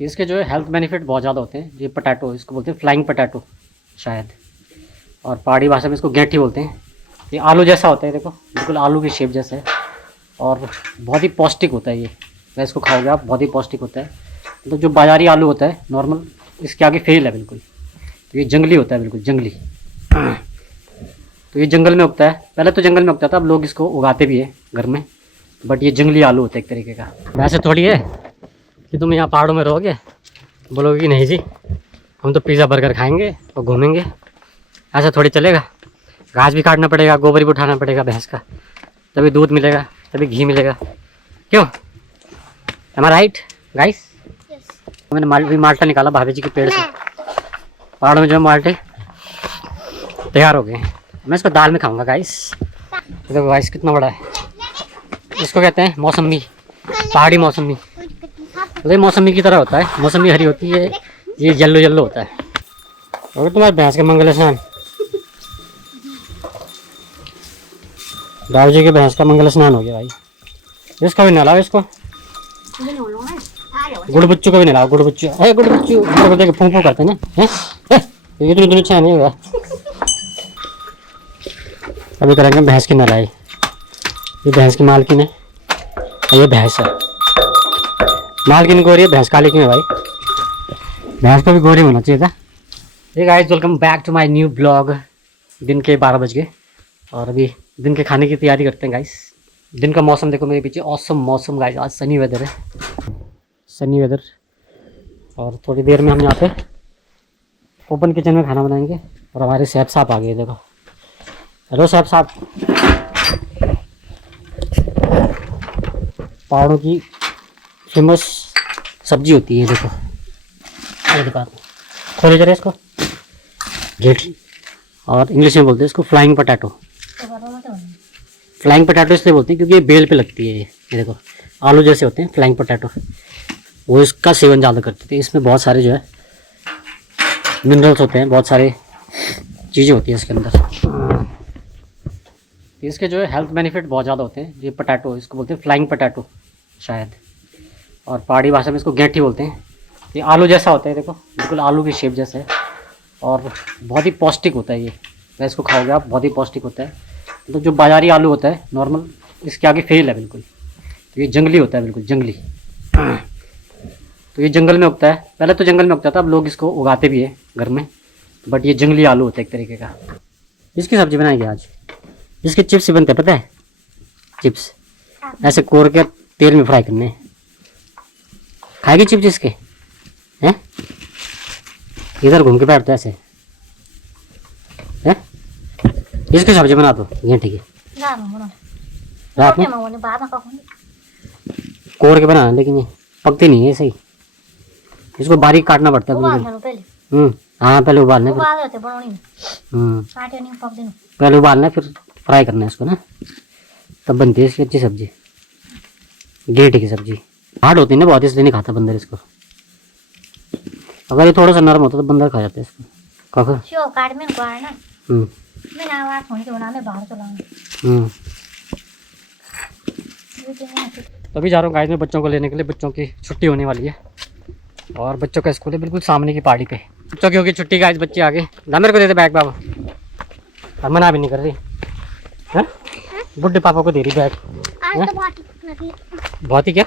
इसके जो है हेल्थ बेनिफिट बहुत ज़्यादा होते हैं। ये पोटैटो, इसको बोलते हैं फ्लाइंग पोटैटो शायद, और पहाड़ी भाषा में इसको गेंठी बोलते हैं। ये आलू जैसा होता है, देखो बिल्कुल आलू की शेप जैसा है, और बहुत ही पौष्टिक होता है ये। वैसे इसको खाओगे आप, बहुत ही पौष्टिक होता है। मतलब जो बाज़ारी आलू होता है नॉर्मल, इसके आगे फेल है बिल्कुल। तो ये जंगली होता है, बिल्कुल जंगली। तो ये जंगल में उगता है, पहले तो जंगल में उगता था, अब लोग इसको उगाते भी है घर में, बट ये जंगली आलू होता है एक तरीके का। वैसे थोड़ी है कि तुम यहाँ पहाड़ों में रहोगे, बोलोगे कि नहीं जी हम तो पिज़्ज़ा बर्गर खाएंगे और घूमेंगे, ऐसा थोड़ी चलेगा। घास भी काटना पड़ेगा, गोबर भी उठाना पड़ेगा भैंस का, तभी दूध मिलेगा, तभी घी मिलेगा। क्यों, एम आई राइट गाइस? मैंने माल्टा निकाला भाभी जी के पेड़ से। पहाड़ों में जो माल्टे तैयार हो गए, मैं इसको दाल में खाऊंगा गाइस। देखो गाइस कितना बड़ा है। इसको कहते हैं मौसमी, पहाड़ी मौसमी। तो ये मौसमी की तरह होता है, मौसमी हरी होती है, ये येलो येलो होता है। और तुम्हारे भैंस के मंगल स्नान, दाऊ जी के भैंस का मंगल स्नान हो गया भाई। इसको भी नहलाओ, इसको गुड़ बच्चू को भी नहलाओ। गुड़ बच्चू है, गुड़ बच्चू को देख फूं फूं करते हैं ना, ये तो इतनी अच्छा नहीं होगा। अभी करेंगे भैंस की नहलाई। ये भैंस की मालकिन है, ये भैंस है। मालकिन गोरी है, भैंस काली क्यों है भाई? भैंस को भी गोरी होना चाहिए था। Hey guys, welcome back to my new blog. दिन के 12 बज गए और अभी दिन के खाने की तैयारी करते हैं गाइस। दिन का मौसम देखो मेरे पीछे, ऑसम मौसम गाइस। आज सनी वेदर है, सनी वेदर। और थोड़ी देर में हम यहाँ पे ओपन किचन में खाना बनाएंगे। और हमारे सैफ साहब आ गए, देखो। हेलो सैफ साहब। पहाड़ों की फेमस सब्जी होती है, देखो ये दुकान खोले जरा इसको, गेठी, और इंग्लिश में बोलते हैं इसको फ्लाइंग पोटैटो। फ्लाइंग पोटैटो इसलिए बोलते हैं क्योंकि ये बेल पे लगती है। ये देखो आलू जैसे होते हैं फ्लाइंग पोटैटो, वो इसका सेवन ज़्यादा करते थे। इसमें बहुत सारे जो है मिनरल्स होते हैं, बहुत सारे चीज़ें होती हैं इसके अंदर। इसके जो है हेल्थ बेनिफिट बहुत ज़्यादा होते हैं। ये पोटैटो, इसको बोलते हैं फ्लाइंग पोटैटो शायद, और पहाड़ी भाषा में इसको गेंठी बोलते हैं। ये आलू जैसा होता है, देखो बिल्कुल आलू की शेप जैसा है, और बहुत ही पौष्टिक होता है ये। वैसे इसको खाओगे आप, बहुत ही पौष्टिक होता है। मतलब जो बाज़ारी आलू होता है नॉर्मल, इसके आगे फेल है बिल्कुल। तो ये जंगली होता है, बिल्कुल जंगली। तो ये जंगल में उगता है, पहले तो जंगल में उगता था, अब लोग इसको उगाते भी है घर में, बट ये जंगली आलू होता है एक तरीके का। इसकी सब्जी बनाएंगे आज। इसके चिप्स बनते हैं, पता है? चिप्स ऐसे कोर के तेल में फ्राई करने। खाएगी चिप्स इसके? हैं इधर घूम के बैठते ऐसे हैं। इसकी सब्जी बना दो, ये ठीक है। रात में कोर के बनाना, लेकिन ये पकती नहीं है सही। इसको बारीक काटना पड़ता है बिल्कुल। हाँ पहले उबालना, पहले उबालना फिर फ्राई करना है इसको ना, तब बनती है इसकी अच्छी सब्जी। गेठी की सब्जी हार्ड होती है ना बहुत, इसलिए नहीं खाता बंदर इसको। अगर ये थोड़ा सा नरम होता तो बंदर खा जाता है इसको। तभी जा रहा हूँ गाइस मैं बच्चों को लेने के लिए। बच्चों की छुट्टी होने वाली है और बच्चों का स्कूल है बिल्कुल सामने की पहाड़ी पे। बच्चों की होगी छुट्टी गाइस, बच्चे आ गए। ला मेरे को दे दे बैग बाबा, और मना भी नहीं कर रही है। बुड्ढे पापा को दे रही बैग। बहुत ही क्या,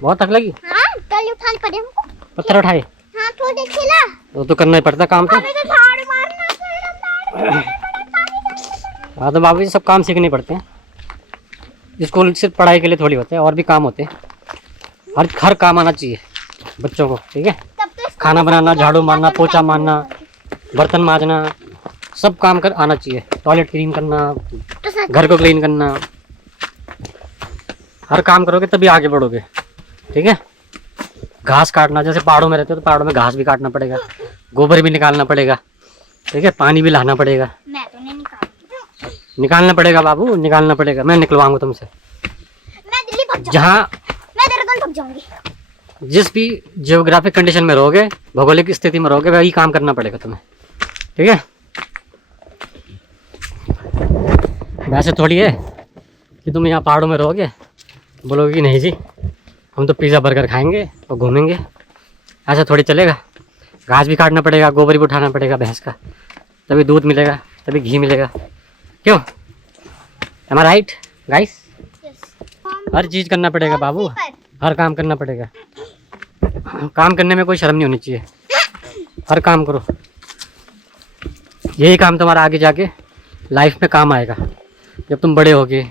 बहुत थक लगी? पत्थर उठाए? वो तो करना ही पड़ता काम तो। हाँ तो बाबू जी सब काम सीखने पड़ते हैं। स्कूल सिर्फ पढ़ाई के लिए थोड़ी होते हैं, और भी काम होते हैं। हर काम आना चाहिए बच्चों को, ठीक है? खाना बनाना, झाड़ू मारना, पोछा मारना, बर्तन मांजना, सब काम कर आना चाहिए। टॉयलेट क्लीन करना, घर को क्लीन करना, हर काम करोगे तभी आगे बढ़ोगे, ठीक है? घास काटना, जैसे पहाड़ों में रहते हो तो पहाड़ों में घास भी काटना पड़ेगा, गोबर भी निकालना पड़ेगा, ठीक है? पानी भी लाना पड़ेगा। मैं तो नहीं निकालना पड़ेगा बाबू, निकालना पड़ेगा। मैं निकलवाऊंगा तुमसे। जहाँ जिस भी जियोग्राफिक कंडीशन में रहोगे, भौगोलिक स्थिति में रहोगे, वही काम करना पड़ेगा तुम्हें, ठीक है? वैसे थोड़ी है कि तुम यहाँ पहाड़ों में रहोगे, बोलोगे कि नहीं जी हम तो पिज़्ज़ा बर्गर खाएंगे और घूमेंगे, ऐसा थोड़ी चलेगा। घास भी काटना पड़ेगा, गोबर भी उठाना पड़ेगा भैंस का, तभी दूध मिलेगा, तभी घी मिलेगा। क्यों? एम आई राइट गाइस? हर चीज़ करना पड़ेगा बाबू, हर काम करना पड़ेगा। काम करने में कोई शर्म नहीं होनी चाहिए, हर काम करो। यही काम तुम्हारा आगे जाके लाइफ में काम आएगा। जब तुम बड़े होगे,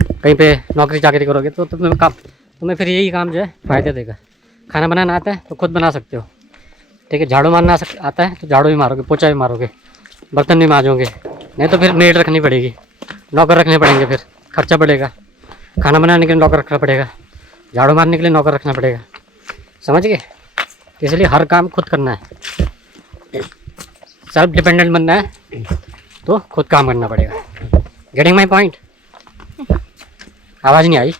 कहीं पे नौकरी चाकरी करोगे तो तुम्हें फिर यही काम जो है फ़ायदे देगा। खाना बनाना आता है तो खुद बना सकते हो, ठीक है। झाड़ू मारना आता है तो झाड़ू भी मारोगे, पोछा भी मारोगे, बर्तन भी मांजोगे। नहीं तो फिर मेड रखनी पड़ेगी, नौकर रखने पड़ेंगे, फिर खर्चा पड़ेगा। खाना बनाने के लिए नौकर रखना पड़ेगा, झाड़ू मारने के लिए नौकर रखना पड़ेगा, समझ गए? इसलिए हर काम खुद करना है, सेल्फ डिपेंडेंट बनना है तो खुद काम करना पड़ेगा। Getting my point? आवाज़ नहीं आई?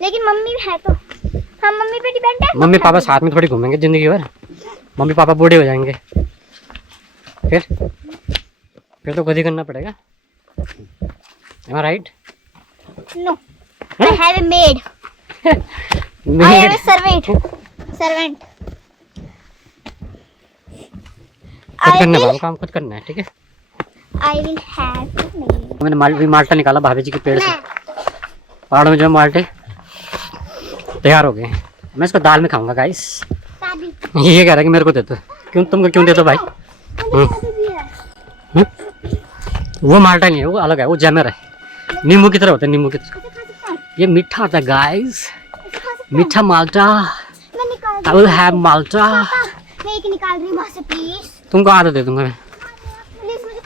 लेकिन मम्मी है तो हम मम्मी पे डिपेंड है। मम्मी पापा साथ में थोड़ी घूमेंगे ज़िंदगी भर, मम्मी पापा बूढ़े हो जाएंगे, फिर तो खुद ही करना पड़ेगा। Am I right? No, I have a maid. I have a servant. खुद करना है, काम खुद करना है, ठीक है। I will have a maid. मैंने माल्टा निकाला भाभी जी के पेड़ से, पहाड़ों में जो माल्टे तैयार हो गए हैं। मैं इसको दाल में खाऊंगा गाइस। ये कह रहा है कि मेरे को दे दो। क्यों? तुमको क्यों दे दो भाई? वो माल्टा नहीं है, वो अलग है, वो जैमर है, नींबू की तरह होता है, नींबू की तरह। ये मीठा होता है गाइस, मीठा माल्टा। I will have माल्टा। मैं एक निकाल रही हूँ वहाँ से, प्लीज। तुमको आधा दे दूंगा मैं।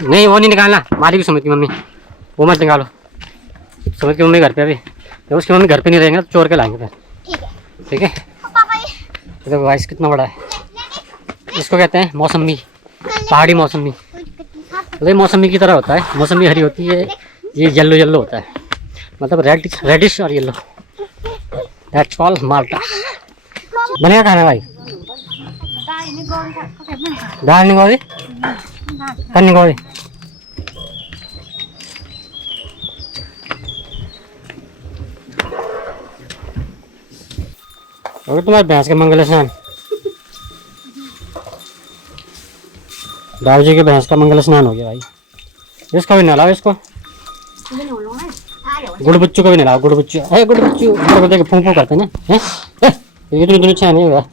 नहीं वो नहीं निकालना, मालिक सुमित की मम्मी, वो मत निकालो। सुमित की मम्मी घर पे अभी, जब उसकी मम्मी घर पे नहीं रहेंगे तो चोर के लाएंगे फिर, ठीक है। देखो गाइस कितना बड़ा है, इसको कहते हैं मौसमी, पहाड़ी मौसमी। तो ये मौसमी की तरह होता है, मौसमी हरी होती है, ये येलो येलो होता है, मतलब रेडिश और येलो। दैट्स कॉल्ड माल्टा। बनेगा खाना भाई? दाल निकाली, कल निकाली। और तुम्हारे भैंस के मंगल स्नान, बाबू जी के भैंस का मंगल स्नान हो गया भाई। इसका भी नहलाओ, इसको गुड़ बच्चू को भी नहलाओ। गुड़ बच्चू है, गुड़ बच्चू देख फूं फूं करते ना, ये तो अच्छा नहीं होगा,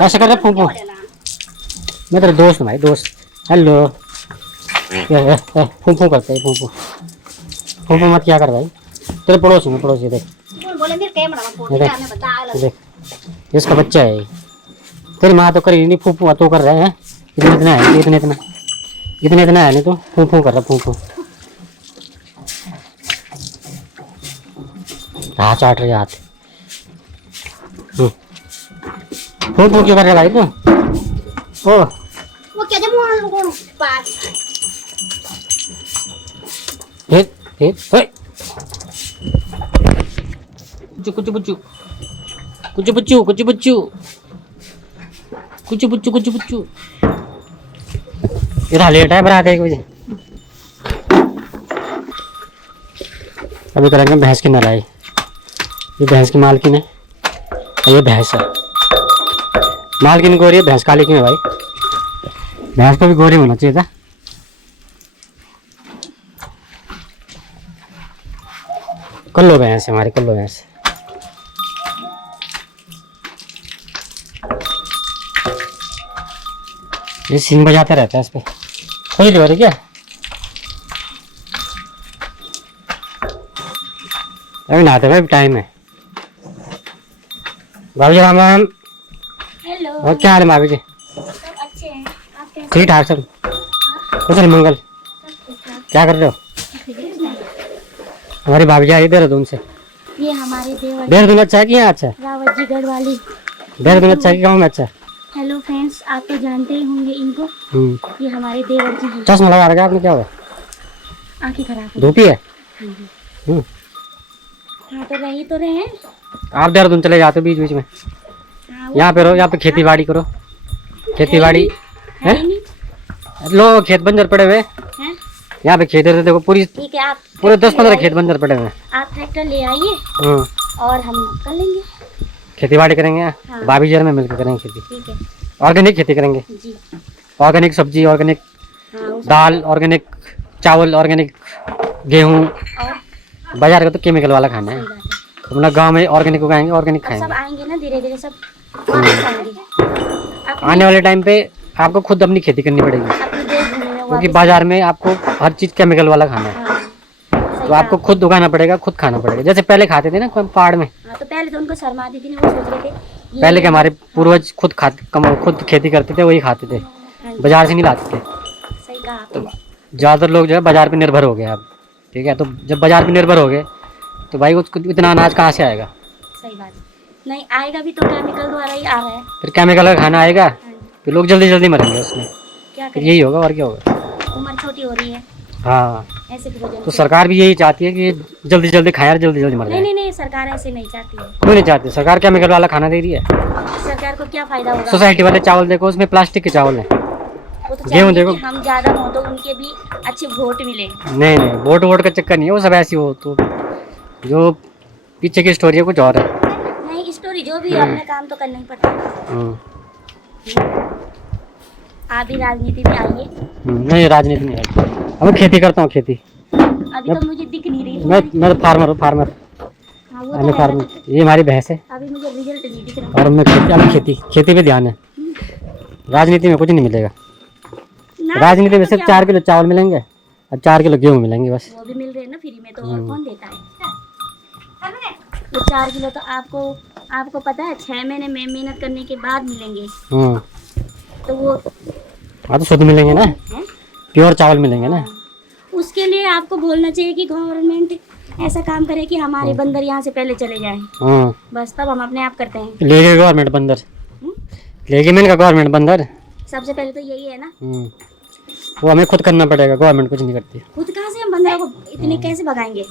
ऐसा कर रहे फूं फूं। मैं तेरा दोस्त हूँ भाई, दोस्त। हेलो, फूं फूं करते हैं, फूं फूं मत क्या कर भाई, तेरे पड़ोसी में, पड़ोसी देख देख, इसका बच्चा है। तेरी माँ तो करी नहीं, फूफू तो कर रहे हैं। इतना है, इतना है, नहीं तो फूफू कर रहा, फूफू। हाथ चाट रहे हाथ। फूफू क्यों कर रहे भाई तू? ओ वो क्या जब वो पास कुछ बुच्चू कुछ बुच्चू कुछ बुच्चू कुछ बुच्चू कुछ बुच्चू। इधर लेट है बरात 1 बजे। अभी करेंगे भैंस की नहलाई। ये भैंस की मालकिन है, ये भैंस है। मालकिन गोरी है, भैंस काली क्यों है भाई? भैंस को भी गोरी होना चाहिए था। कल्लो भैंस है हमारी, कल्लो भैंस। ये सींग बजाता रहता है इस पे। खोल दो क्या? अभी नहाते भाई, टाइम है। भाभी जी राम राम। हेलो। और क्या हाल है भाभी जी? अच्छे हैं, आप कैसे? ठीक ठाक सब कुछ नहीं मंगल। क्या कर रहे हो? हमारी भाभी जी आई देहरादून से। ये हमारे देहरादून अच्छा है कि यहाँ अच्छा है? रावत जी गढ़ वाली। देहरादून अच्छा है कि गाँव में अच्छा है? हेलो फ्रेंड्स, आप तो जानते ही होंगे इनको। ये हमारे देवर जी हैं। चश्मा लगा रखा आपने, क्या हुआ? आंखें खराब धूपी है। हाँ तो रही तो रहे हैं। आप देहरादून चले जाते हो बीच बीच में, यहाँ पे रहो, यहाँ पे खेती बाड़ी करो। खेती बाड़ी है, लो खेत बंजर पड़े हुए हैं? यहाँ पे खेत है, देखो पूरी ठीक है, आप पूरे 10-15 खेत बंजर पड़े हुए हैं। आप ट्रैक्टर ले आइए हाँ, और हम कर लेंगे। खेती बाड़ी करेंगे। हाँ। भाभी जी और मैं मिलकर करेंगे खेती। ठीक है ऑर्गेनिक खेती करेंगे, जी। ऑर्गेनिक सब्जी, ऑर्गेनिक हाँ दाल, ऑर्गेनिक चावल, ऑर्गेनिक गेहूँ। और बाजार का तो केमिकल वाला खाना है। सही बात है। तो अपना गाँव में ऑर्गेनिक उगाएंगे, ऑर्गेनिक अब सब खाएंगे। आएंगे ना, धीरे धीरे सब वापस आएंगे। आने वाले टाइम पे आपको खुद अपनी खेती करनी पड़ेगी, अपनी देशभूमि में क्योंकि वापस। बाजार में आपको हर चीज़ केमिकल वाला खाना है। हाँ, सही तो आपको कहा। खुद उगाना पड़ेगा, खुद खाना पड़ेगा। जैसे पहले खाते थे ना पहाड़ में, हाँ, तो पहले तो उनको शर्म आती थी ना, वो सोच रहे थे ये पहले के हमारे पूर्वज खुद खेती करते थे, वही खाते थे, हाँ जी, बाजार से नहीं लाते थे। सही कहा आपने। ज़्यादातर लोग जो है बाजार पे निर्भर हो गए अब। ठीक है, तो जब बाजार पे निर्भर हो गए तो भाई उसको इतना अनाज कहाँ से आएगा? सही बात है। नहीं आएगा भी तो केमिकल द्वारा ही आ रहा है। फिर केमिकल का खाना आएगा, हाँ जी, फिर लोग जल्दी जल्दी मरेंगे उसमें। क्या फिर करें, यही होगा और क्या होगा। उम्र छोटी हो रही है, हाँ, ऐसे भोजन तो से। सरकार भी यही चाहती है कि जल्दी जल्दी खाएं और जल्दी जल्दी मर नहीं जाए। नहीं नहीं, सरकार ऐसे नहीं चाहती है। क्यों नहीं चाहती? सरकार केमिकल वाला खाना दे रही है। सरकार को क्या फायदा होगा? सोसाइटी वाले चावल देखो, उसमें प्लास्टिक के चावल हैं। वो तो गेहूं चाहेंगे देखो। कि हम ज्यादा हो तो उनके भी अच्छे वोट मिले। नहीं नहीं, वोट वोट का चक्कर नहीं है, वो सब ऐसी हो तो जो पीछे की स्टोरी है कुछ और है। नहीं स्टोरी जो भी है, अपने काम तो करना ही पड़ता है। हम्म, आप भी राजनीति में आइए। नहीं राजनीति नहीं है। अब मैं खेती करता हूँ, खेती। अभी तो मुझे दिख नहीं रही मैं तो फार्मर हूँ, फार्मर। हाँ वो मैं तो फार्मर, है, ये हमारी भैंस है। अभी मुझे रिजल्ट नहीं दिख रहा। और मैं खेती पे ध्यान है। राजनीति में कुछ नहीं मिलेगा। ना, राजनीति में तो सिर्फ क्या 4 किलो चावल मिलेंगे और 4 किलो गेहूँ मिलेंगे बस। वो भी मिल रहे हैं ना फ्री में, तो और कौन देता है? वो 4 किलो तो आपको पता है 6 महीने में मेहनत करने के बाद मिलेंगे। तो वो हाँ, तो शुद्ध मिलेंगे ना, है? प्योर चावल मिलेंगे ना। उसके लिए आपको बोलना चाहिए कि गवर्नमेंट ऐसा काम करे कि हमारे बंदर यहाँ से पहले चले जाएं। हाँ, बस तब हम अपने आप करते हैं। लेगी गवर्नमेंट बंदर, हम्म? लेगी मैंने कहा गवर्नमेंट बंदर। सबसे पहले तो यही है ना, वो हमें खुद करना पड़ेगा, गवर्नमेंट कुछ नहीं करती। खुद कहाँ से हम बंदरों को इतने कैसे भगाएंगे?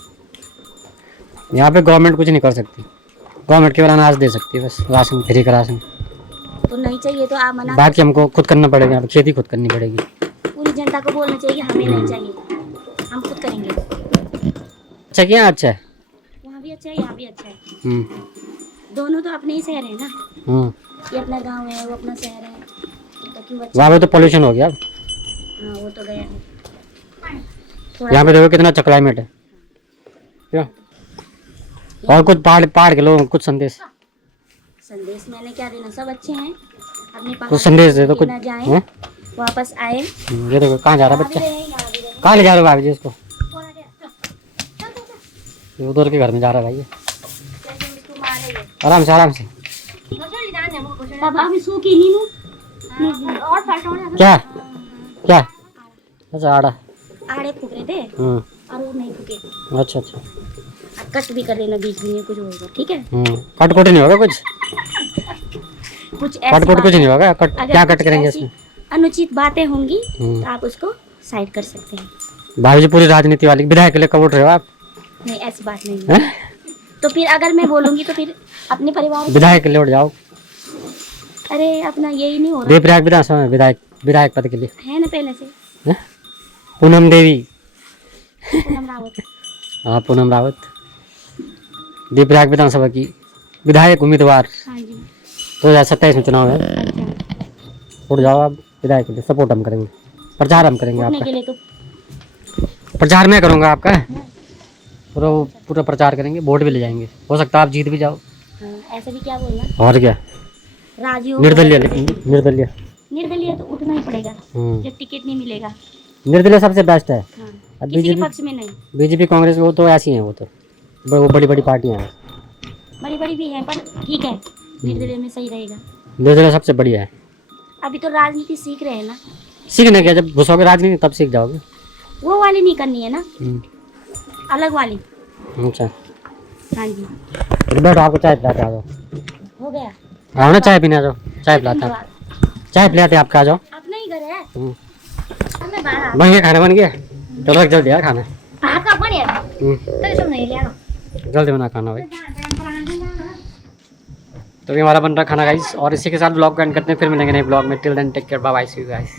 यहाँ पे गवर्नमेंट कुछ नहीं कर सकती। गवर्नमेंट केवल अनाज दे सकती है, बस राशन, फ्री का राशन। तो नहीं चाहिए तो आप मना। बाकी हमको खुद करना पड़ेगा, यहाँ पे खेती खुद करनी पड़ेगी। पूरी जनता को बोलना चाहिए कि हमें नहीं चाहिए, हम खुद करेंगे। अच्छा क्या? अच्छा है। वहाँ भी अच्छा है, यहाँ भी अच्छा है। हम्म, दोनों तो अपने ही शहर है ना, हम्म। ये अपना गांव है, वो अपना शहर है, तो क्यों अच्छा? वहाँ पे तो पोल्यूशन हो गया अब। हाँ वो तो गया है थोड़ा। यहाँ पे देखो कितना अच्छा क्लाइमेट है। क्या? और कुछ पहाड़ के लोगों को कुछ संदेश संदेश मैंने क्या देना, सब अच्छे हैं अपने पास। कुछ संदेश दे दो कुछ। ना जाए हैं? वापस आए। ये देखो कहाँ जा रहा है यहाँ भी बच्चा, रहे, यहाँ भी रहे। कहाँ ले जा रहे हो भाभी जी इसको? कौन आ गया? चल, चल, चल। ये उधर के घर में जा रहा है भाई ये। जैसे इसको मारेंगे। आराम से आराम से। तब अभी सूखी नहीं हूँ और फटोने क्या क्या? अच्छा आड़ा। आड़े फूक रहे थे और वो नहीं फूके। अच्छा अच्छा। अब कट भी कर लेना बीच में, कुछ होगा ठीक है। कट कुट नहीं होगा कुछ? कुछ कट ऐसी कुट कुछ बात- नहीं होगा? कट अगर क्या कुछ कट करेंगे ऐसी इसमें? अनुचित बातें होंगी हम्म। तो आप उसको साइड कर सकते हैं। भाभी जी पूरी राजनीति वाली, विधायक के लिए कब उठ रहे हो आप? नहीं ऐसी बात नहीं है। हैं? तो फिर अगर मैं बोलूंगी तो फिर अपने परिवार विधायक के लिए उठ जाओ। अरे अपना यही नहीं हो रहा देवप्रयाग विधानसभा में विधायक पद के लिए। है ना पहले से हैं? पूनम देवी। पूनम रावत। हाँ पूनम रावत देवप्रयाग विधानसभा की विधायक उम्मीदवार। हाँ जी 2027 में चुनाव है। अच्छा। उठ जाओ आप विधायक के लिए, सपोर्ट हम करेंगे, प्रचार हम करेंगे उठने आपका। के लिए तो प्रचार मैं करूँगा आपका, पूरा प्रचार करेंगे, वोट भी ले जाएंगे, हो सकता है आप जीत भी जाओ। हाँ, ऐसा भी क्या बोलना, और क्या? राजी हो। निर्दलीय, लेकिन निर्दलीय। निर्दलीय तो उठना ही पड़ेगा जब टिकट नहीं मिलेगा। निर्दलीय सबसे बेस्ट है। हाँ, अब किसी के पक्ष में नहीं। बीजेपी कांग्रेस वो तो ऐसी हैं, वो बड़ी बड़ी पार्टियां हैं। बड़ी बड़ी भी हैं पर ठीक है, निर्दलीय में सही रहेगा। निर्दलीय सबसे बढ़िया है। अभी तो राजनीति सीख रहे हैं ना। सीखने क्या, जब घुसोगे राजनीति तब सीख जाओगे। वो वाली नहीं करनी है ना, अलग वाली। अच्छा हाँ जी बैठो, आपको चाय पिलाते आ जाओ। हो गया। आओ ना चाय पीने आ जाओ, चाय पिलाते हैं, धन्यवाद। चाय पिलाते हैं आपका, आ जाओ। अपना ही घर है। हम्म। अब मैं बाहर बन गया खाना, बन गया? चलो रख जल्दी यार खाना। आपका बन गया तो तुम नहीं लिया। जल्दी बना खाना भाई। तो ये हमारा बन रहा खाना गाइस, और इसी के साथ ब्लॉग को एंड करते हैं, फिर मिलेंगे नए ब्लॉग में। Till then take care, bye bye, see you guys.